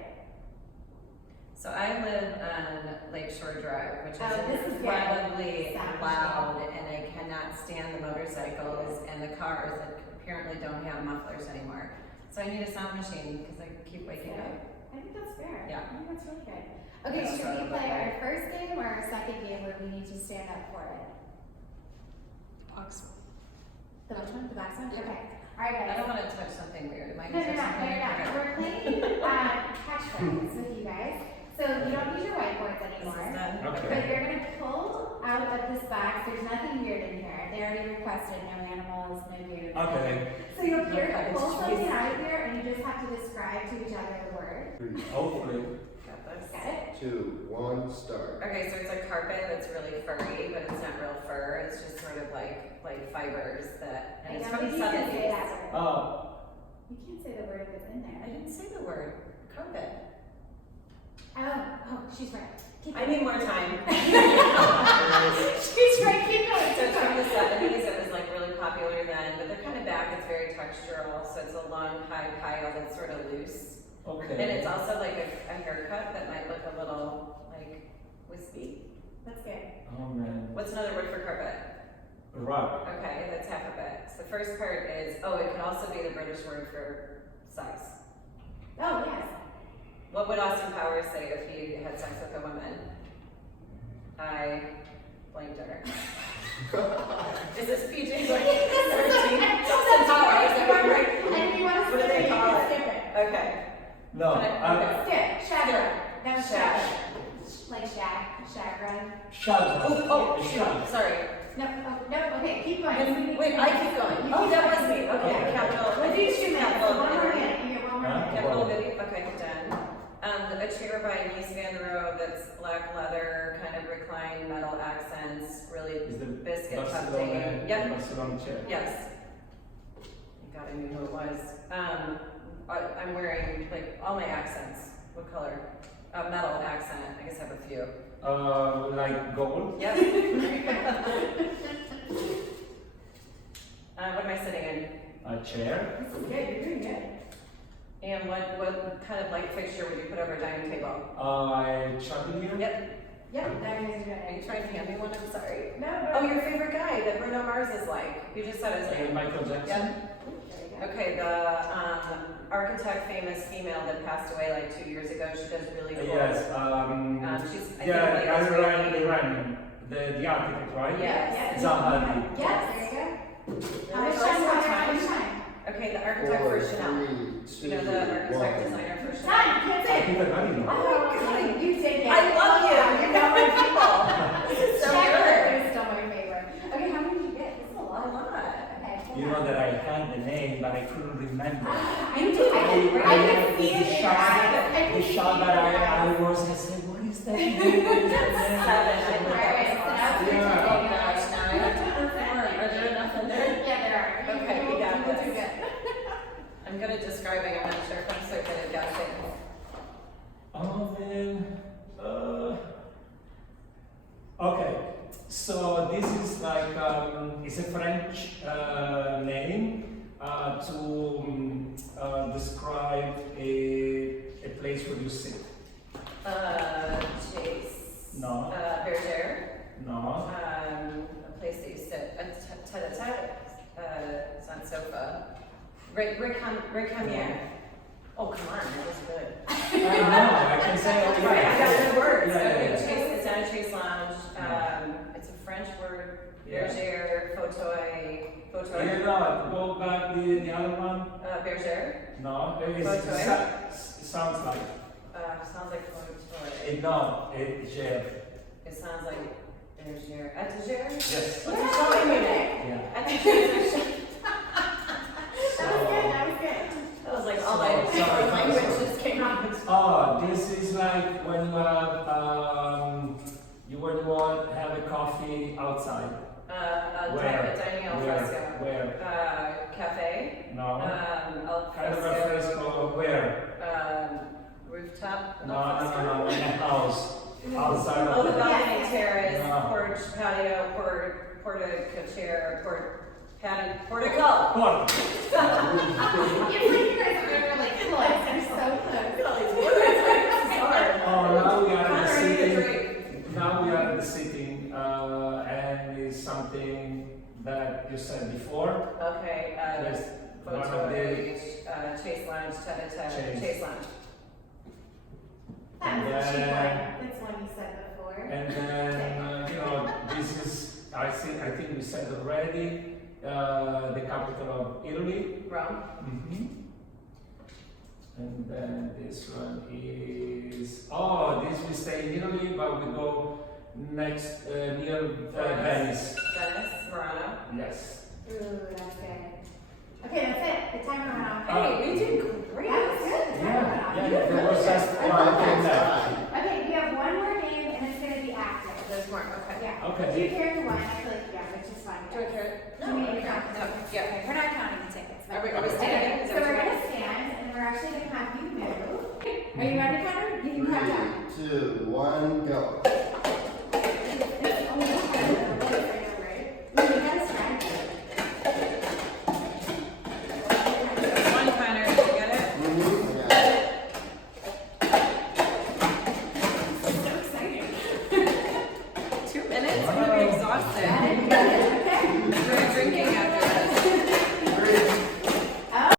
So I live on Lakeshore Drive, which Oh, this is is good. incredibly Sounds loud, and I stand the motorcycles and the cars that apparently don't have mufflers anymore. So I need a sound machine because I keep waking up. I think that's fair. Yeah. I think that's really good. Okay, That's should right. we play our first game or our second game where we need to stand up for it? The which one? The box one? Okay. All right, I guys. don't want to touch something weird. Am I No, going to you're touch not. No, something? you're not. Okay. We're playing catchphrase with you guys. So you don't need your whiteboards This is anymore. done. Okay. But you're gonna pull out of this box. There's nothing weird in here. They already requested no animals, no weird. Okay. So you'll No pull cottage something cheese. out of here, and you just have to describe to each other the word. Hopefully. Got this. Got it? 2, 1, start. Okay, so it's a carpet that's really furry, but it's not real fur. It's just sort of like fibers that, and it's know from the you can say 70s. that word. You can't say the word if it's in I there. didn't say the word carpet. Oh, she's right. Keep I going. need more time. She's right. Keep going. So Keep it's from the going. 70s. It was like really popular then, but they're kind of back. It's very textural, so it's a long high pile that's sort of loose. Okay. And it's also like a haircut that might look a little like wispy. That's good. Oh man. What's another word for carpet? Rug. Okay, that's half of it. So the first part is, oh, it could also be the British word for sex. Oh yes. What would Austin Powers say if he had sex with a woman? I blanked her. Is this PG? Austin Powers. And if you want to What do skip they it, you call can it? skip it. Okay. No. Okay. Skip. Shag. That was Shag. shag. Like shag. Shag run. Shag. Oh, Shag. sorry. No. Oh, no. Okay. Keep going. Wait, I keep going. You Oh, keep that going. was me. Okay, Okay. capital. We'll do 2 minutes. Capital. One more minute. You get one more Huh? minute. Capital video. Okay, done. A chair by Mies van der Rohe that's black leather, kind of reclined metal accents, really Is the biscuit Barcelona, tufting. Yep. Barcelona chair? Yes. Thank God I knew who it was. I'm wearing like all my accents. What color? Metal accent. I guess I have a few. Like gold? Yep. What am I sitting in? A chair? This is good. You're doing good. And what kind of light fixture would you put over a dining table? A chandelier? Yep. Yep. That is Are you good. trying to hand me one? I'm sorry. No. Oh, your favorite guy that Bruno Mars is like. You just said his name. Michael Jackson? Yep. There you go. Okay, the architect, famous female that passed away like 2 years ago. She does really cool. Yes. She's I Yeah, think like Iranian. The architect, right? Yes. Zahadi. Yes. There you go. Really How much close time? to How much time? Okay, the architect 4, for Chanel. 3, 2, You know the architect 1. designer for Chanel. Time. That's it. Peter Galino. Oh my God, you did it. I love you. You know my people. This is so Checker good. is still my favorite. Okay, how many did you get? This is a A lot. lot. Okay. You know that I had the name, but I couldn't remember. You do. I can see it in your eyes. I The can see shot it that in your I eyes. was, I said, what is that name? What is that name? Seven. Alright, so now it's your Yeah. turn. Oh gosh, now I have to perform. Are there enough in there? Yeah, there are. Okay, we got We'll do this. good. I'm good at describing. I'm not sure if I'm so good at guessing. Oh man. Okay, so this is like it's a French name to describe a place where you sit. Chase. No. Bergère. No. A place that you sit. A tete-a-tete. It's not sofa. Récamier. Oh, come on, that was good. I know. I can say all Right, I got good words. Yeah, yeah, Okay, yeah. Chase, it's not a Chase Lounge. It's a French word. Yeah. Bergère, fauteuil. You know, go back the other one. Bergère. No, Fauteuil. it sounds like Sounds like fauteuil. no, it's It sounds like Bergère. Etagère? yes. What's your showing unit? Yeah. Etagère. That was good. That was good. That was like all my Sorry. language just came out. Oh, this is like when you have when you want to have a coffee outside. Where? Dining al fresco. Where? Cafe. No. Al Kind of a fresco. fresco. Where? Rooftop. No, al no, fresco. no, no, in a house. Outside Oh, of the the balcony terrace, No. porch, patio, portico, portico. Porto. It's like you guys are really close. They're so close. Oh, now we are in the Connor, I need a city. drink. Now we are in the sitting, and it's something that you said before. Okay, There's one photo of the beach, Chase Lounge, tete-a-tete, Chase Lounge. That was a cheap then- one. That's one you said before. and then this is I think we said already the capital of Italy. Rome. Mm-hmm. And then this one is this we stay in Italy, but we go next near Venice. Venice, Verona. Yes. Ooh, that's good. Okay, that's it. The timer went off. Hey, you did great. That was good. The timer went off. Yeah, You did there was really just good. one thing That's left. fine. Okay, we have one more game, and it's going to be active. There's more, okay. Yeah. Okay. Two character one. I feel like, yeah, which is fine. Do I care? Do we need to okay. count? No, yeah. Okay, we're not counting the tickets. Are we Okay, standing? Is so that we're what going you're to stand, and we're actually going to have you move. Are you ready, Connor? You can count down. 3, 2, 1, go. One Connor, did you get it? Yeah. 2 minutes? I'm gonna be exhausted. We're drinking after this. 3,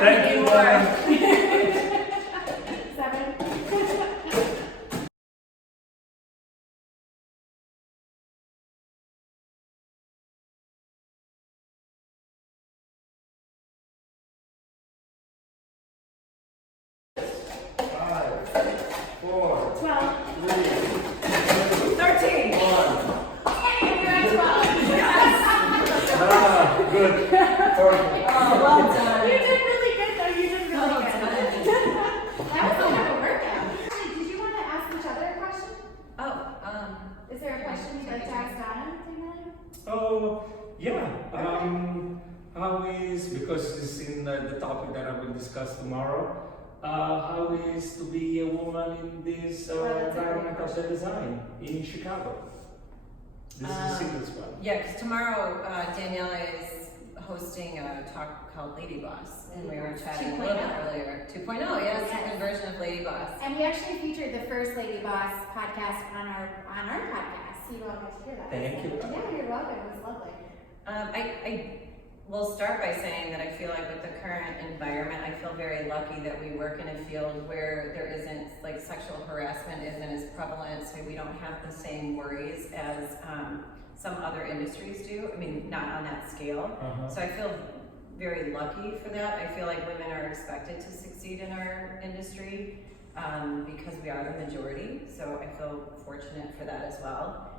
Thank you. Five, 4, 3, 13. 1. Good. Perfect. Oh, well done. You did really good, though. You did really Well good. done. That was a kind of workout. Actually, did you want to ask each other a question? Oh, Is there a question you'd like to ask Donna? Daniela? Oh, yeah. How is, because it's in the topic that I will discuss tomorrow, how is to be a woman in this Well, that's a great environment of the design in Chicago? This is a serious one. yeah, because tomorrow Daniela is hosting a talk called Lady Boss, and we were chatting a little bit 2.0. earlier. 2.0, yes, second version of Lady Boss. And we actually featured the first Lady Boss podcast on our podcast. So you all got to hear that. Thank you. Yeah, you're welcome. It was lovely. I will start by saying that I feel like with the current environment, I feel very lucky that we work in a field where there isn't, like, sexual harassment isn't as prevalent, so we don't have the same worries as some other industries do. I mean, not on that scale. Uh-huh. So I feel very lucky for that. I feel like women are expected to succeed in our industry because we are the majority. So I feel fortunate for that as well.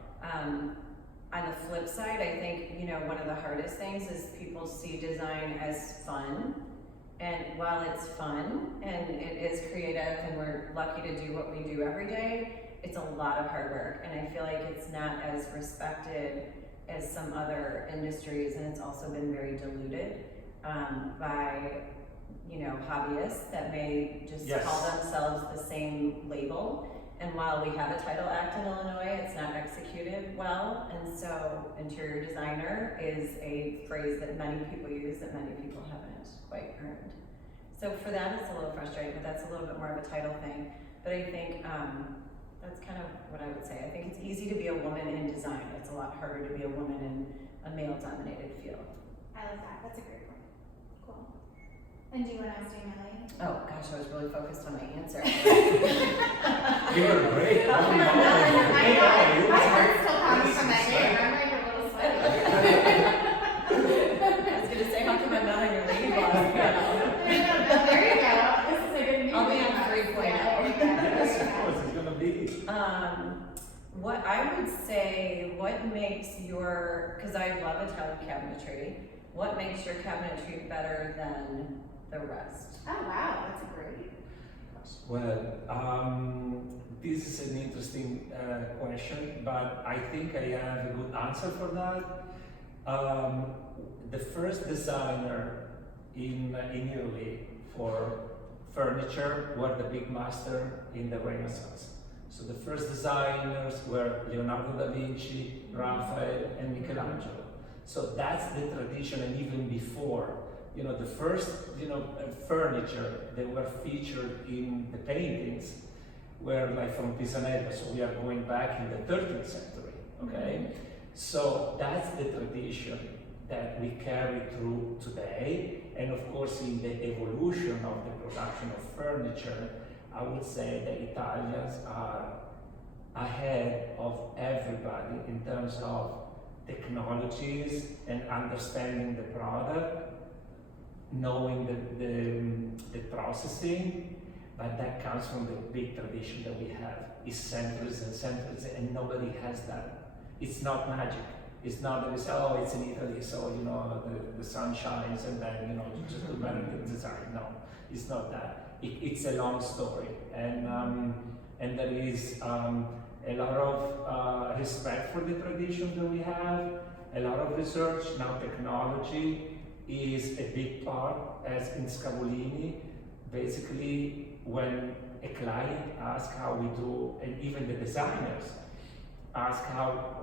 On the flip side, I think, one of the hardest things is people see design as fun. And while it's fun and it is creative and we're lucky to do what we do every day, it's a lot of hard work. And I feel like it's not as respected as some other industries, and it's also been very diluted by, hobbyists that may just Yes. call themselves the same label. And while we have a Title Act in Illinois, it's not executed well. And so interior designer is a phrase that many people use that many people haven't quite earned. So for that, it's a little frustrating, but that's a little bit more of a title thing. But I think that's kind of what I would say. I think it's easy to be a woman in design. It's a lot harder to be a woman in a male-dominated field. I like that. That's a great point. Cool. And do you want to ask Daniela? Oh gosh, I was really focused on my answer. You were great. I know. My heart's still pounding from that game. I'm like a little sweaty. I was gonna say, how come I'm not on your lady boss? There you go. This is a good meeting. I'll be on 3.0. Yes, of course, it's gonna be. What I would say, what makes your, because I love Italian cabinetry, what makes your cabinetry better than the rest? Oh, wow. That's a great question. Well, this is an interesting question, but I think I have a good answer for that. The first designer in Italy for furniture were the big master in the Renaissance. So the first designers were Leonardo da Vinci, Raphael, and Michelangelo. So that's the tradition, and even before, the first, furniture that were featured in the paintings were like from Pisanello, so we are going back in the 13th century, okay? So that's the tradition that we carry through today, and of course in the evolution of the production of furniture, I would say the Italians are ahead of everybody in terms of technologies and understanding the product, knowing the processing, but that comes from the big tradition that we have. It's centuries and centuries, and nobody has that. It's not magic. It's not that we say, oh, it's in Italy, so the sun shines and then you just do better design. No, it's not that. It's a long story, and there is a lot of respect for the tradition that we have, a lot of research. Now technology is a big part, as in Scavolini. Basically, when a client asks how we do, and even the designers ask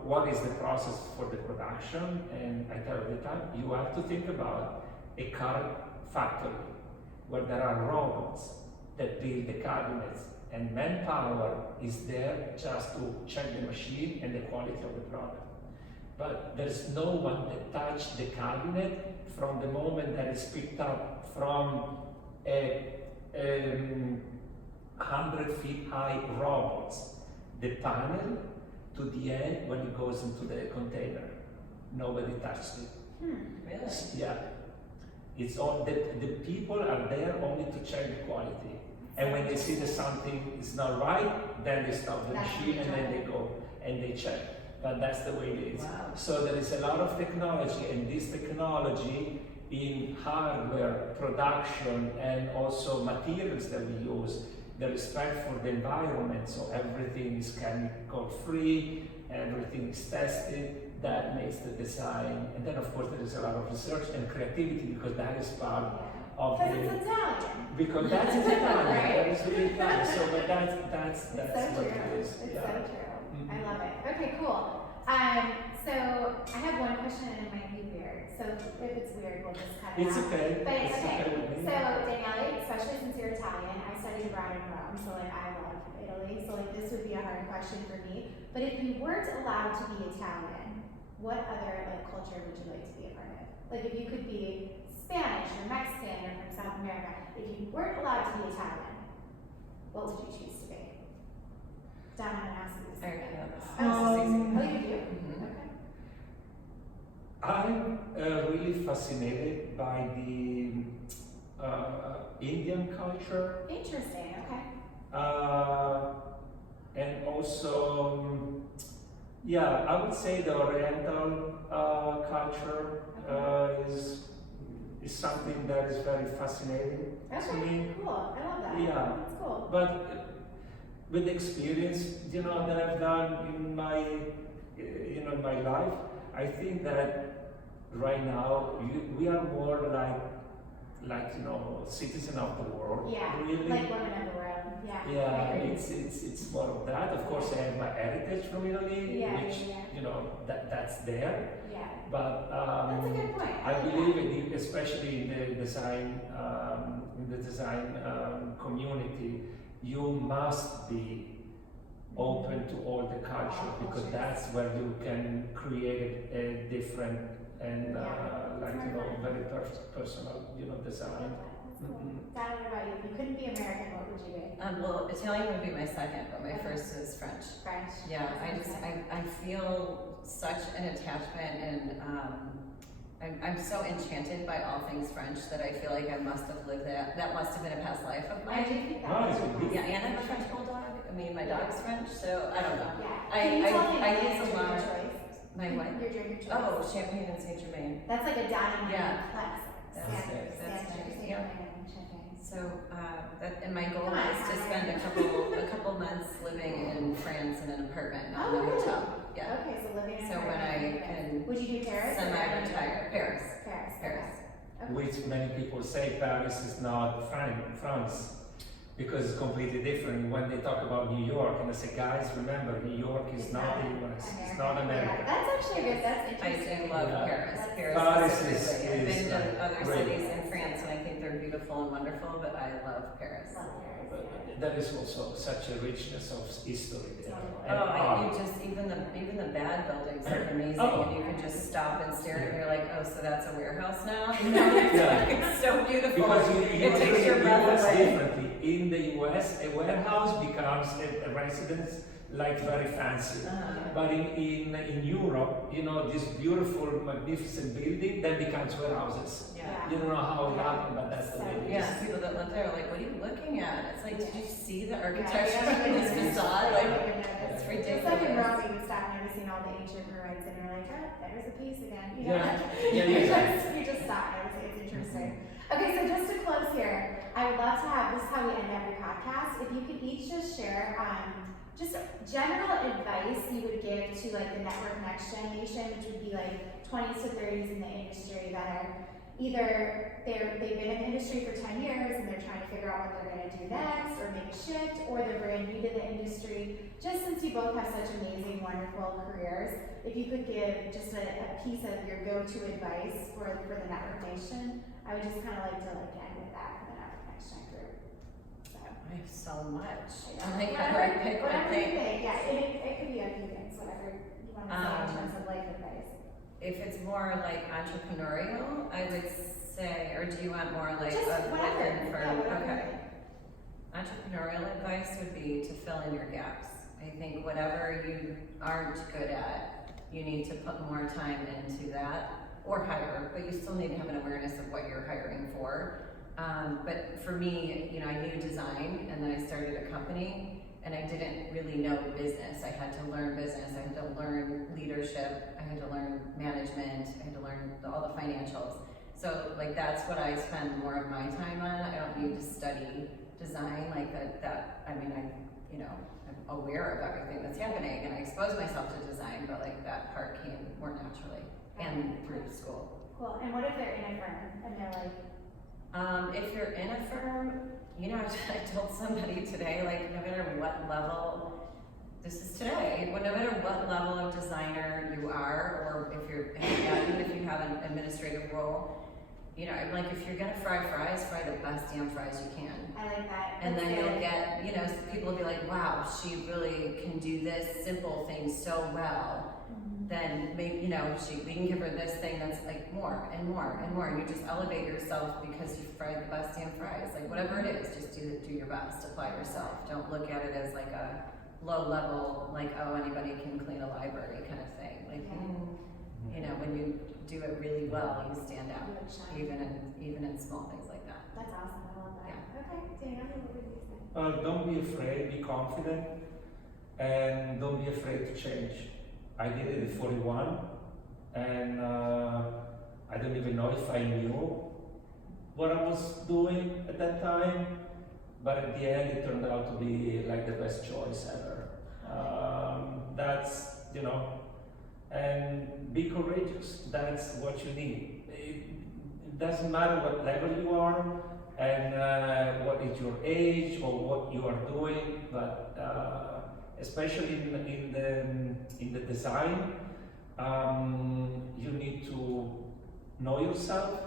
what is the process for the production, and I tell the time, you have to think about a car factory where there are robots that build the cabinets, and manpower is there just to check the machine and the quality of the product. But there's no one that touched the cabinet from the moment that it's picked up from a 100 feet high robots, the panel, to the end when it goes into the container. Nobody touched it. Really? Yeah. It's all the people are there only to check the quality. And when they see that something is not right, then they stop the machine and then they go and they check. But that's the way it is. Wow. So there is a lot of technology, and this technology in hardware production and also materials that we use, the respect for the environment, so everything is chemical free, everything is tested, that makes the design. And then of course there is a lot of research and creativity, because that is part of Because it's Italian. because that's Italian, Right? that is really Italian. So but that's It's what so true. it is. It's Yeah. so true. I Mhm. love it. Okay, cool. So I have one question, and it might be weird. So if it's weird, we'll just cut it It's out. okay. But it's okay. with me. So Daniele, especially since you're Italian, I studied abroad in Rome, so like I love Italy. So like this would be a hard question for me. But if you weren't allowed to be Italian, what other like culture would you like to be a part of? Like if you could be Spanish or Mexican or from South America, if you weren't allowed to be Italian, what would you choose to be? Down on an ask you this. I already know this. Oh, This is easy. oh, you do? Mhm. Okay. I'm really fascinated by the Indian culture, Interesting, okay. and also, yeah, I would say the Oriental culture is something that is very fascinating to Okay, me. cool. I love that. Yeah. That's cool. But with the experience, that I've done in my, in my life, I think that right now we are more like citizen of the world. Yeah, Really. like women of the world. Yeah. I Yeah, agree. it's more of that. Of course, I have my heritage from Italy, Yeah, which yeah. that's there. Yeah. But That's a good point. I like believe that. in especially in the design community, you must be open to all the culture, All because cultures. that's where you can create a different and Yeah. very personal design. I love that. That's cool. Mhm. Dad, what about you? If you couldn't be American, what would you be? Well, Italian would be my second, but my Okay. first is French. French. Yeah, I feel such an attachment, and I'm so enchanted by all things French that I feel like I must have lived that must have been a past life of I do mine. think that Oh, was it's a really big- Yeah, nice. and I'm a French bulldog. I mean, my dog's French, so I don't know. Yeah. I- Can you tell I- me I your use a drink lot. of choice? My what? Your drink of choice. Oh, champagne and Saint Germain. That's like a diamond Yeah. class. That's Standard, nice, that's standard, nice, Saint yeah. Germain and champagne. So and my goal Come on, is to Hannah. spend a couple months living in France in an apartment, not Oh, in a really? hotel. Yeah. Okay, so living in So when I can Would you do Paris? or semi-retire, Paris. Paris. Paris. Okay. Which many people say Paris is not France. because it's completely different. When they talk about New York, and I say, guys, remember, New York is not the US, it's not Yeah, America. that's actually good, that's I interesting. do love Yeah. Paris. Paris Paris specifically. I've is been to other great. cities in France and I think they're beautiful and wonderful, but I love Paris. Love Paris, But yeah. there is also such a richness of history there. Totally. And Oh, and art. you just, even the bad buildings look amazing, Oh. and you can just stop and stare and you're like, oh, so that's a warehouse now? Yeah. It's so beautiful. Because It takes your breath US away. differently. In the US, a warehouse becomes a residence like very fancy. But in Europe, you know, this beautiful, magnificent building then becomes warehouses. Yeah. You don't know how it happened, but that's the way it is. Yeah, people that live there are like, what are you looking at? It's like, did you see the Yeah, architecture yeah, in this yeah. facade? Like, It's it's ridiculous. It's like in ridiculous. Rome, you would stop noticing all the ancient ruins and you're like, oh, there's a piece again. You know, Yeah. like, Yeah, you, yeah. you just stop noticing. It's interesting. Okay, so just to close here, I would love to have, this is how we end every podcast, if you could each just share just general advice you would give to like the network next generation, which would be like 20s to 30s in the industry that are either they've been in the industry for 10 years and they're trying to figure out what they're going to do next or make a shift, or they're brand new to the industry. Just since you both have such amazing, wonderful careers, if you could give just a piece of your go-to advice for the Network Nation, I would just kind of like to end with that for the Network Next Gen group. So, I have so much. yeah. I'm like, how do I pick one Whatever you thing? think, yeah, it could be a few things, whatever you want to say in terms of life advice. If it's more like entrepreneurial, I would say, or do you want more like Just a whatever, within yeah, firm? whatever you Okay. think. Entrepreneurial advice would be to fill in your gaps. I think whatever you aren't good at, you need to put more time into that, or hire, but you still need to have an awareness of what you're hiring for. But for me, you know, I knew design, and then I started a company, and I didn't really know business. I had to learn business, I had to learn leadership, I had to learn management, I had to learn all the financials. So like that's what I spend more of my time on. I don't need to study design like that. I mean, you know, I'm aware of everything that's happening and I expose myself to design, but like that part came more naturally and through school. Cool, and what if they're in a firm and they're like, If you're in a firm, you know, I told somebody today, like no matter what level, this is today, no matter what level of designer you are, or if you're, even if you have an administrative role, you know, I'm like, if you're gonna fry fries, fry the best damn fries you can. I like that. And That's then you'll good. get, you know, people will be like, wow, she really can do this simple thing so well. Mhm. Then maybe, you know, we can give her this thing that's like more and more and more. And you just elevate yourself because you fried the best damn fries. Like whatever it is, just do your best, apply yourself. Don't look at it as like a low level, like, oh, anybody can clean a library kind of thing. Like, you know, when you do it really well, you stand out, You would shine. even in small things like that. That's awesome, I love that. Okay, Daniel, what would you say? Don't be afraid, be confident, and don't be afraid to change. I did it at 41, and I don't even know if I knew what I was doing at that time, but at the end it turned out to be like the best choice ever. That's, you know, and be courageous, that's what you need. It doesn't matter what level you are, and what is your age or what you are doing, but especially in the design, you need to know yourself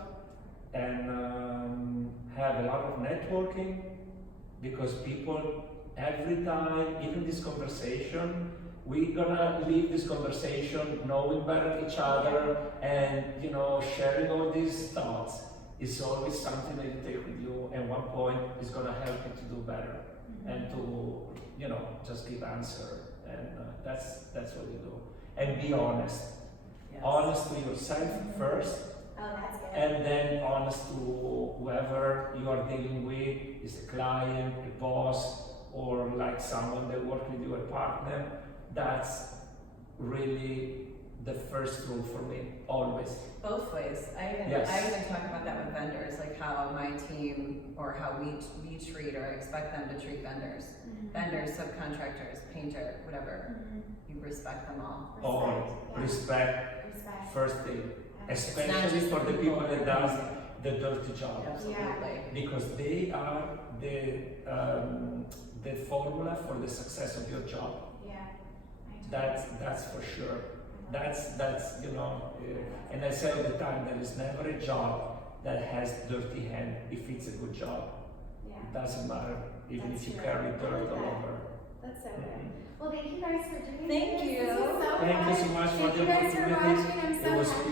and have a lot of networking, because people every time, even this conversation, we're gonna leave this conversation knowing better each other and, you know, sharing all these thoughts is always something that you take with you, and one point is gonna help you to do better and to, you know, just give answer, and that's what you do. And be honest. Yes. Honest to yourself first, Oh, that's good. and then honest to whoever you are dealing with, is a client, a boss, or like someone that works with you, a partner. That's really the first rule for me, always. Both ways. I even talk about that with vendors, like how my team or how we treat or expect them to treat vendors. Vendors, subcontractors, painter, whatever. You respect them all. All Yeah. respect, Respect. first thing, It's not especially just for the people that does the dirty job. Absolutely. Because they are the formula for the success of your job. Yeah. I totally That's for sure. That's you know, and I say all the time, there is never a job that has dirty hand if it's a good job. Yeah. It doesn't matter, even That's if you true. carry I dirt like all that. over. That's so good. Mhm. Well, thank you guys for doing Thank this. you. This was so Thank you fun. so much for Thank the you guys for opportunity. watching. I'm so It was happy